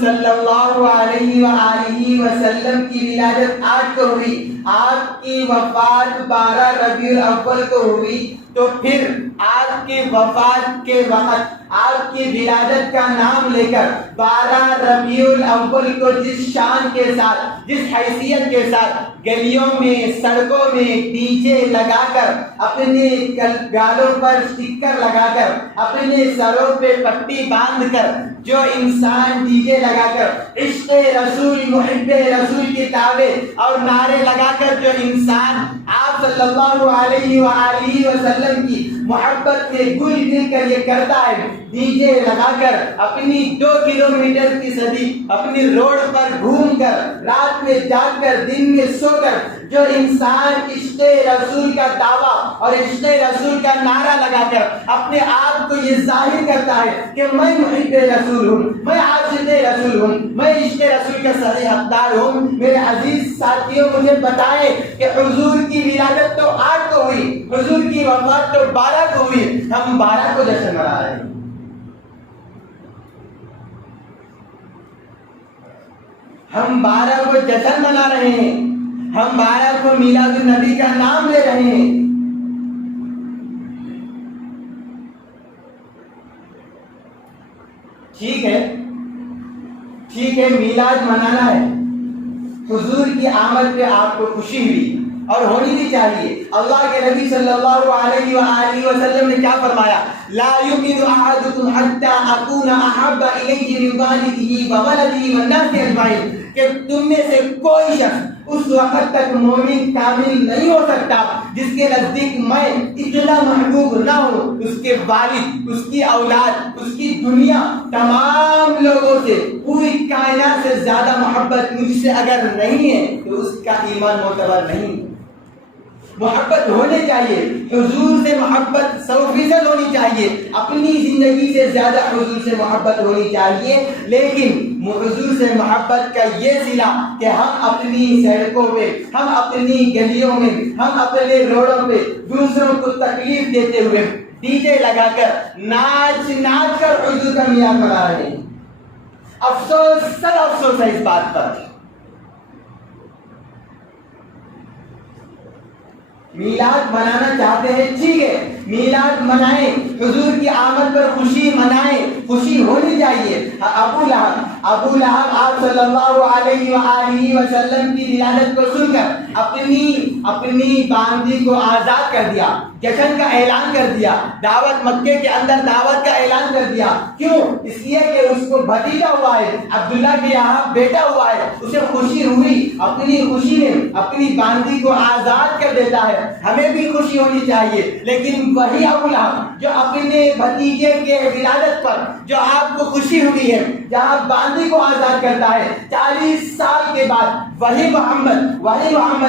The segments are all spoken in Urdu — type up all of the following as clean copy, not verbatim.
صلی اللہ علیہ وآلہ وسلم کی ولادت 8 کو ہوئی، آپ کی وفات 12 ربیع الاول کو ہوئی، تو پھر آپ کی وفات کے وقت آپ کی ولادت کا نام لے کر 12 ربیع الاول کو جس شان کے ساتھ، جس حیثیت کے ساتھ گلیوں میں، سڑکوں میں ڈی جے لگا کر، اپنے گالوں پر اسٹکر لگا کر، اپنے سروں پہ پٹی باندھ کر، جو انسان ڈی جے لگا کر عشق رسول، محب رسول کی دعوے اور نعرے لگا کر جو انسان آپ صلی اللہ علیہ وآلہ وسلم کی محبت میں گل مل کر یہ کرتا ہے، ڈی جے لگا کر اپنی 2 کلومیٹر کی صدی اپنی روڈ پر گھوم کر، رات میں جاگ کر، دن میں سو کر، جو انسان عشق رسول کا دعویٰ اور عشق رسول کا نعرہ لگا کر اپنے آپ کو یہ ظاہر کرتا ہے کہ میں محب رسول ہوں، میں عاشق رسول ہوں، میں عشق رسول کا صحیح حقدار ہوں، میرے عزیز ساتھیوں مجھے بتائیں کہ حضور کی ولادت تو 8 کو ہوئی، حضور کی وفات تو 12 کو ہوئی، ہم 12 کو جشن منا رہے ہیں۔ ہم 12 کو جشن منا رہے ہیں، ہم 12 کو میلاد النبی کا نام لے رہے ہیں۔ ٹھیک ہے میلاد منانا ہے، حضور کی آمد پہ آپ کو خوشی ہوئی اور ہونی بھی چاہیے۔ اللہ کے نبی صلی اللہ علیہ وآلہ وسلم نے کیا فرمایا؟ لا یؤمن احدکم حتی اکون احب الیہ من والدہ وولدہ والناس اجمعین، کہ تم میں سے کوئی شخص اس وقت تک مومن کامل نہیں ہو سکتا جس کے نزدیک میں اتنا محبوب نہ ہوں، اس کے والد، اس کی اولاد، اس کی دنیا، تمام لوگوں سے، پوری کائنات سے زیادہ محبت مجھ سے اگر نہیں ہے تو اس کا ایمان معتبر نہیں۔ محبت ہونی چاہیے، حضور سے محبت 100% ہونی چاہیے، اپنی زندگی سے زیادہ حضور سے محبت ہونی چاہیے، لیکن حضور سے محبت کا یہ صلہ کہ ہم اپنی سڑکوں پہ، ہم اپنی گلیوں میں، ہم اپنے روڈوں پہ دوسروں کو تکلیف دیتے ہوئے ڈی جے لگا کر ناچ کر حضور کا میلاد منا رہے ہیں۔ افسوس، سر افسوس ہے اس بات پر۔ میلاد منانا چاہتے ہیں، ٹھیک ہے میلاد منائیں، حضور کی آمد پر خوشی منائیں، خوشی ہونی چاہیے۔ ابو لہب آپ صلی اللہ علیہ وآلہ وسلم کی ولادت کو سن کر اپنی باندی کو آزاد کر دیا، جشن کا اعلان کر دیا، دعوت مکے کے اندر دعوت کا اعلان کر دیا۔ کیوں؟ اس لیے کہ اس کو بھتیجا ہوا ہے، عبداللہ کے یہاں بیٹا ہوا ہے، اسے خوشی ہوئی، اپنی خوشی میں اپنی باندی کو آزاد کر دیتا ہے۔ ہمیں بھی خوشی ہونی چاہیے، لیکن وہی ابو لہب جو اپنے بھتیجے کے ولادت پر جو آپ کو خوشی ہوئی ہے، جہاں باندی کو آزاد کرتا ہے، 40 سال کے بعد وہی محمد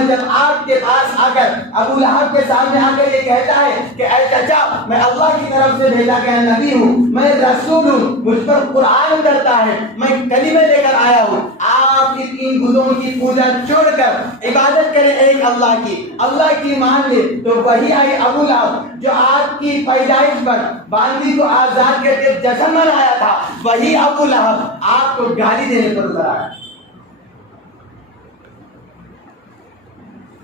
جب آپ کے پاس آ کر ابو لہب کے سامنے آ کر یہ کہتا ہے کہ اے چچا، میں اللہ کی طرف سے بھیجا گیا نبی ہوں، میں رسول ہوں، مجھ پر قرآن اترتا ہے، میں کلمے لے کر آیا ہوں، آپ ان بتوں کی پوجا چھوڑ کر عبادت کریں ایک اللہ کی مان لے، تو وہی آئی ابو لہب جو آپ کی پیدائش پر باندی کو آزاد کر کے جشن منایا تھا، وہی ابو لہب آپ کو گالی دینے پر اتر آیا۔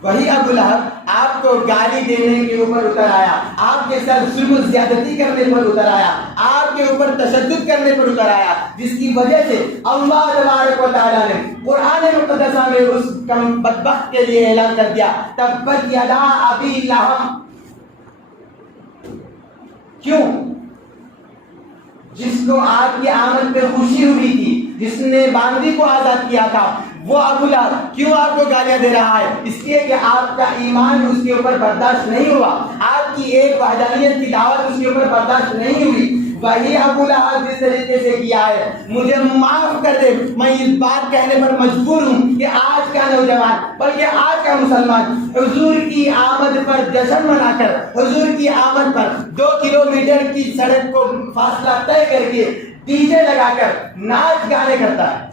وہی ابو لہب آپ کو گالی دینے کے اوپر اتر آیا، آپ کے ساتھ ظلم و زیادتی کرنے پر اتر آیا، آپ کے اوپر تشدد کرنے پر اتر آیا، جس کی وجہ سے اللہ تبارک و تعالیٰ نے قرآن مقدسہ میں اس بدبخت کے لیے اعلان کر دیا، تبت یدا ابی لہب۔ کیوں؟ جس کو آپ کی آمد پہ خوشی ہوئی تھی، جس نے باندی کو آزاد کیا تھا، وہ ابو لہب کیوں آپ کو گالیاں دے رہا ہے؟ اس لیے کہ آپ کا ایمان اس کے اوپر برداشت نہیں ہوا، آپ کی ایک وحدانیت کی دعوت اس کے اوپر برداشت نہیں ہوئی۔ وہی ابو لہب جس طریقے سے کیا ہے، مجھے معاف کر دے، میں اس بات کہنے پر مجبور ہوں کہ آج کا نوجوان بلکہ آج کا مسلمان حضور کی آمد پر جشن منا کر، حضور کی آمد پر 2 کلومیٹر کی سڑک کو فاصلہ طے کر کے ڈی جے لگا کر ناچ گانے کرتا ہے۔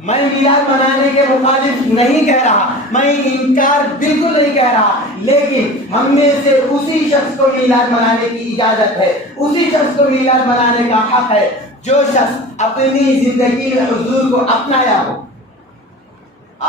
میں میلاد منانے کے مخالف نہیں کہہ رہا، میں انکار بالکل نہیں کہہ رہا، لیکن ہم میں سے اسی شخص کو میلاد منانے کی اجازت ہے، اسی شخص کو میلاد منانے کا حق ہے جو شخص اپنی زندگی میں حضور کو اپنایا ہو۔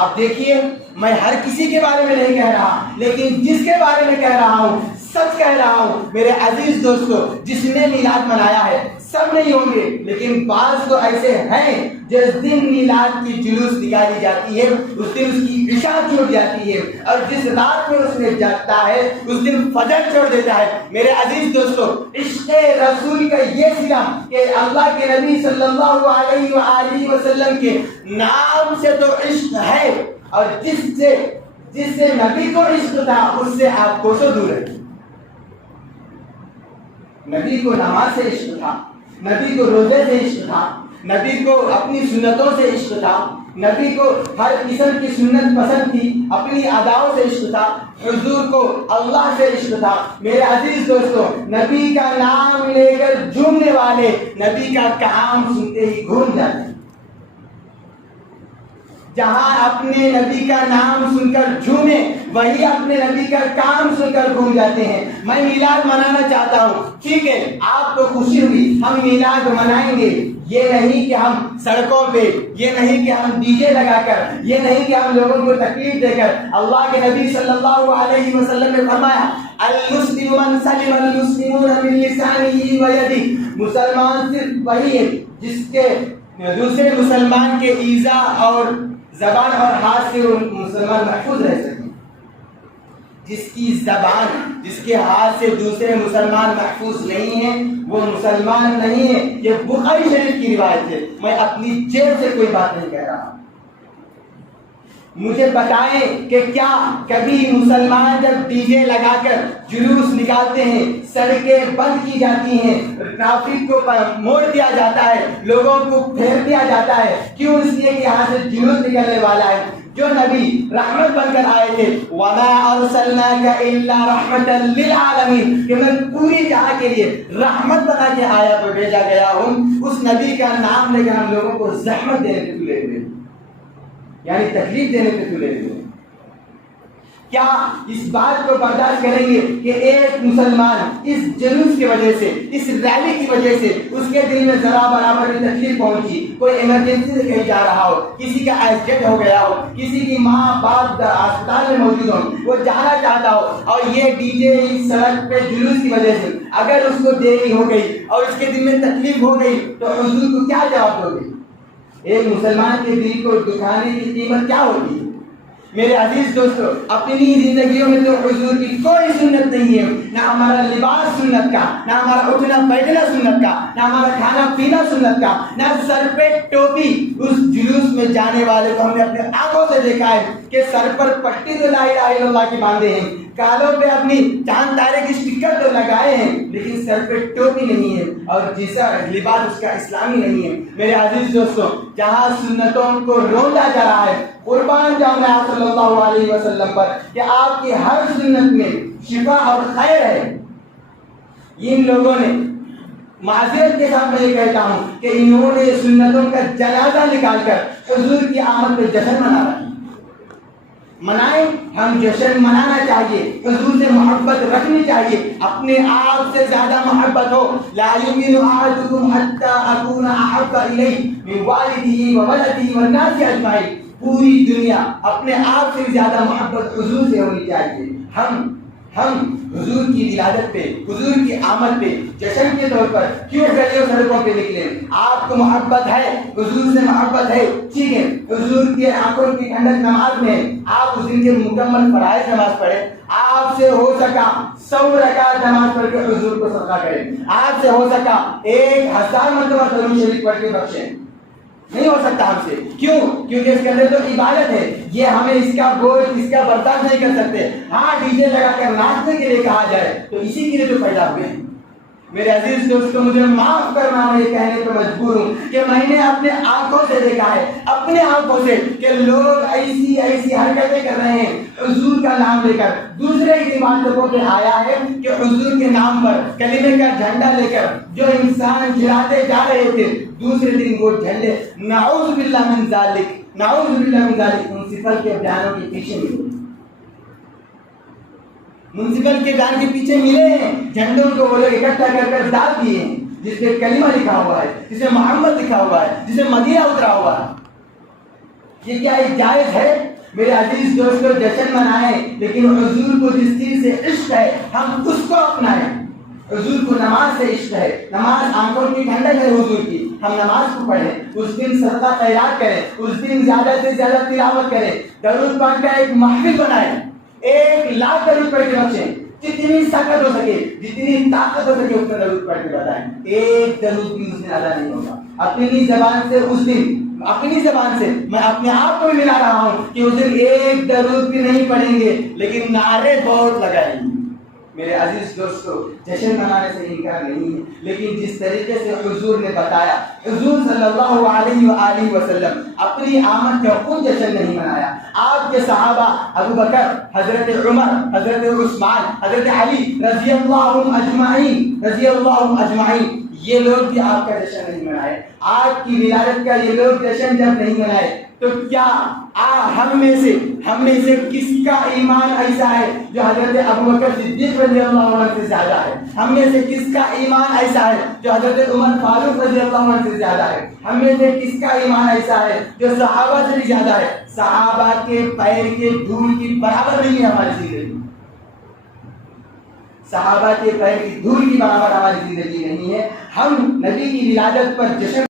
آپ دیکھیے، میں ہر کسی کے بارے میں نہیں کہہ رہا، لیکن جس کے بارے میں کہہ رہا ہوں سچ کہہ رہا ہوں میرے عزیز دوستو، جس نے میلاد منایا ہے، سب نہیں ہوں گے لیکن بعض تو ایسے ہیں جس دن میلاد کی جلوس نکالی جاتی ہے اس دن اس کی عشاء چھوٹ جاتی ہے، اور جس رات میں اس نے جاگتا ہے اس دن فجر چھوڑ دیتا ہے۔ میرے عزیز دوستو، عشق رسول کا یہ صلہ کہ اللہ کے نبی صلی اللہ علیہ وآلہ وسلم کے نام سے تو عشق ہے، اور جس سے نبی کو عشق تھا اس سے آپ کو سو دور ہے۔ نبی کو نماز سے عشق تھا، نبی کو روزے سے عشق تھا، نبی کو اپنی سنتوں سے عشق تھا، نبی کو ہر قسم کی سنت پسند تھی، اپنی اداؤں سے عشق تھا، حضور کو اللہ سے عشق تھا۔ میرے عزیز دوستو، نبی کا نام لے کر جھومنے والے نبی کا کام سنتے ہی گھوم جاتے ہیں۔ جہاں اپنے نبی کا نام سن کر جھومے وہی اپنے نبی کا کام سن کر گھوم جاتے ہیں۔ میں میلاد منانا چاہتا ہوں، ٹھیک ہے، آپ کو خوشی ہوئی، ہم میلاد منائیں گے۔ یہ نہیں کہ ہم سڑکوں پہ، یہ نہیں کہ ہم ڈی جے لگا کر، یہ نہیں کہ ہم لوگوں کو تکلیف دے کر۔ اللہ کے نبی صلی اللہ علیہ وسلم نے فرمایا، المسلم من سلم المسلمون من لسانه ويده، مسلمان صرف وہی ہے جس کے دوسرے مسلمان کے ایذا اور زبان اور ہاتھ سے مسلمان محفوظ رہ سکے۔ جس کی زبان، جس کے ہاتھ سے دوسرے مسلمان محفوظ نہیں ہیں وہ مسلمان نہیں ہے۔ یہ بخاری شریف کی روایت ہے، میں اپنی جیب سے کوئی بات نہیں کہہ رہا۔ مجھے بتائیں کہ کیا کبھی مسلمان جب ڈی جے لگا کر جلوس نکالتے ہیں، سڑکیں بند کی جاتی ہیں، ٹریفک کو موڑ دیا جاتا ہے، لوگوں کو پھیر دیا جاتا ہے، کیوں؟ اس لیے کہ یہاں سے جلوس نکلنے والا ہے۔ جو نبی رحمت بن کر آئے تھے، وَمَا أَرْسَلْنَاكَ إِلَّا رَحْمَةً لِلْعَالَمِينَ، کہ میں پوری جہاں کے لیے رحمت بنا کے آیا پر بھیجا گیا ہوں، اس نبی کا نام لے کر ہم لوگوں کو زحمت دینے پہ تلے ہوئے، یعنی تکلیف دینے پہ تلے ہوئے۔ کیا اس بات کو برداشت کریں گے کہ ایک مسلمان اس جلوس کی وجہ سے، اس ریلی کی وجہ سے اس کے دل میں ذرا برابر بھی تکلیف پہنچی، کوئی ایمرجنسی سے کہیں جا رہا ہو، کسی کا ایکسیڈنٹ ہو گیا ہو، کسی کی ماں باپ اسپتال میں موجود ہو، وہ جانا چاہتا ہو، اور یہ ڈی جے اس سڑک پہ جلوس کی وجہ سے اگر اس کو دیری ہو گئی اور اس کے دل میں تکلیف ہو گئی تو حضور کو کیا جواب دو گے؟ ایک مسلمان کے دل کو دکھانے کی قیمت کیا ہوگی؟ میرے عزیز دوستو، اپنی زندگیوں میں تو حضور کی کوئی سنت نہیں ہے، نہ ہمارا لباس سنت کا، نہ ہمارا اٹھنا بیٹھنا سنت کا، نہ ہمارا کھانا پینا سنت کا، نہ سر پہ ٹوپی۔ اس جلوس میں جانے والے کو ہم نے اپنے آنکھوں سے دیکھا ہے کہ سر پر پٹی تو لا الہ الا اللہ کی باندھے ہیں، کالوں پہ اپنی چاند تارے کی اسٹکر تو لگائے ہیں، لیکن سر پہ ٹوپی نہیں ہے اور جیسا لباس اس کا اسلامی نہیں ہے۔ میرے عزیز دوستو، جہاں سنتوں کو روندا جا رہا ہے، قربان جاؤں میں آپ صلی اللہ علیہ وسلم پر کہ آپ کی ہر سنت میں شفا اور خیر ہے، ان لوگوں نے معذرت کے ساتھ میں یہ کہتا ہوں کہ انہوں نے سنتوں کا جنازہ نکال کر حضور کی آمد پہ جشن منا رہا ہے۔ منائیں، ہم جشن منانا چاہیے، حضور سے محبت رکھنی چاہیے، اپنے آپ سے زیادہ محبت ہو۔ لا یؤمن احدکم حتی اکون احب الیہ من والدہ وولدہ والناس اجمعین۔ پوری دنیا اپنے آپ سے زیادہ محبت حضور سے ہونی چاہیے۔ ہم حضور کی ولادت پہ، حضور کی آمد پہ جشن کے طور پر کیوں گلیوں سڑکوں پہ نکلے؟ آپ کو محبت ہے، حضور سے محبت ہے، ٹھیک ہے، حضور کی آنکھوں کی ٹھنڈک نماز میں آپ اس دن کے مکمل فرائض نماز پڑھیں، آپ سے ہو سکا 100 رکعت نماز پڑھ کے حضور کو صدقہ کریں، آپ سے ہو سکا 1000 مرتبہ درود شریف پڑھ کے بخشیں۔ نہیں ہو سکتا ہم سے، کیوں؟ کیونکہ اس کے اندر تو عبادت ہے، یہ ہمیں اس کا بوجھ، اس کا برداشت نہیں کر سکتے۔ ہاں ڈی جے لگا کر ناچنے کے لیے کہا جائے تو اسی کے لیے تو پیدا ہوئے ہیں، میرے عزیز دوستوں مجھے معاف کرنا، میں یہ کہنے پہ مجبور ہوں کہ میں نے اپنے آنکھوں سے دیکھا ہے، اپنے آنکھوں سے، کہ لوگ ایسی ایسی حرکتیں کر رہے ہیں حضور کا نام لے کر۔ دوسرے کی باتوں پہ آیا ہے کہ حضور کے نام پر کلمے کا جھنڈا لے کر جو انسان گراتے جا رہے تھے، دوسرے دن وہ جھنڈے نعوذ باللہ من ذالک، نعوذ باللہ من ذالک منسپل کے بیانوں کے پیچھے ملے، منسپل کے بیان کے پیچھے ملے ہیں، جھنڈوں کو وہ لوگ اکٹھا کر کر ڈال دیے ہیں، جس پہ کلمہ لکھا ہوا ہے، جس میں محمد لکھا ہوا ہے، جس میں مدینہ اترا ہوا ہے۔ یہ کیا یہ جائز ہے؟ میرے عزیز دوستوں جشن منائیں، لیکن حضور کو جس چیز سے عشق ہے ہم اس کو اپنائیں۔ حضور کو نماز سے عشق ہے، نماز آنکھوں کی ٹھنڈک ہے حضور کی، ہم نماز کو پڑھیں، اس دن صدقہ خیرات کریں، اس دن زیادہ سے زیادہ تلاوت کریں، درود پاک کا ایک محفل بنائیں، 1,00,000 درود پڑھ کے بچیں، جتنی طاقت ہو سکے، جتنی طاقت ہو سکے اتنا درود پڑھ کے بتائیں۔ ایک درود بھی اس دن ادا نہیں ہوگا۔ اپنی زبان سے اس دن، اپنی زبان سے میں اپنے آپ کو بھی ملا رہا ہوں کہ اس دن ایک درود بھی نہیں پڑھیں گے، لیکن نعرے بہت لگائیں گے۔ میرے عزیز دوستو جشن منانے سے انکار نہیں ہے، لیکن جس طریقے سے حضور نے بتایا، حضور صلی اللہ علیہ وآلہ وسلم اپنی آمد کا خود جشن نہیں منایا۔ آپ کے صحابہ ابو بکر، حضرت عمر، حضرت عثمان، حضرت علی رضی اللہ عنہم اجمعین، رضی اللہ عنہم اجمعین، یہ لوگ بھی آپ کا جشن نہیں منائے۔ آپ کی ولادت کا یہ لوگ جشن جب نہیں منائے تو کیا ہم میں سے کس کا ایمان ایسا ہے جو حضرت ابو بکر صدیق رضی اللہ عنہ سے زیادہ ہے؟ ہم میں سے کس کا ایمان ایسا ہے جو حضرت عمر فاروق رضی اللہ عنہ سے زیادہ ہے؟ ہم میں سے کس کا ایمان ایسا ہے جو صحابہ سے بھی زیادہ ہے؟ صحابہ کے پیر کے دھول کی برابر نہیں ہے ہماری زندگی، صحابہ کے پیر کی دھول کی برابر ہماری زندگی نہیں ہے۔ ہم نبی کی ولادت پر جشن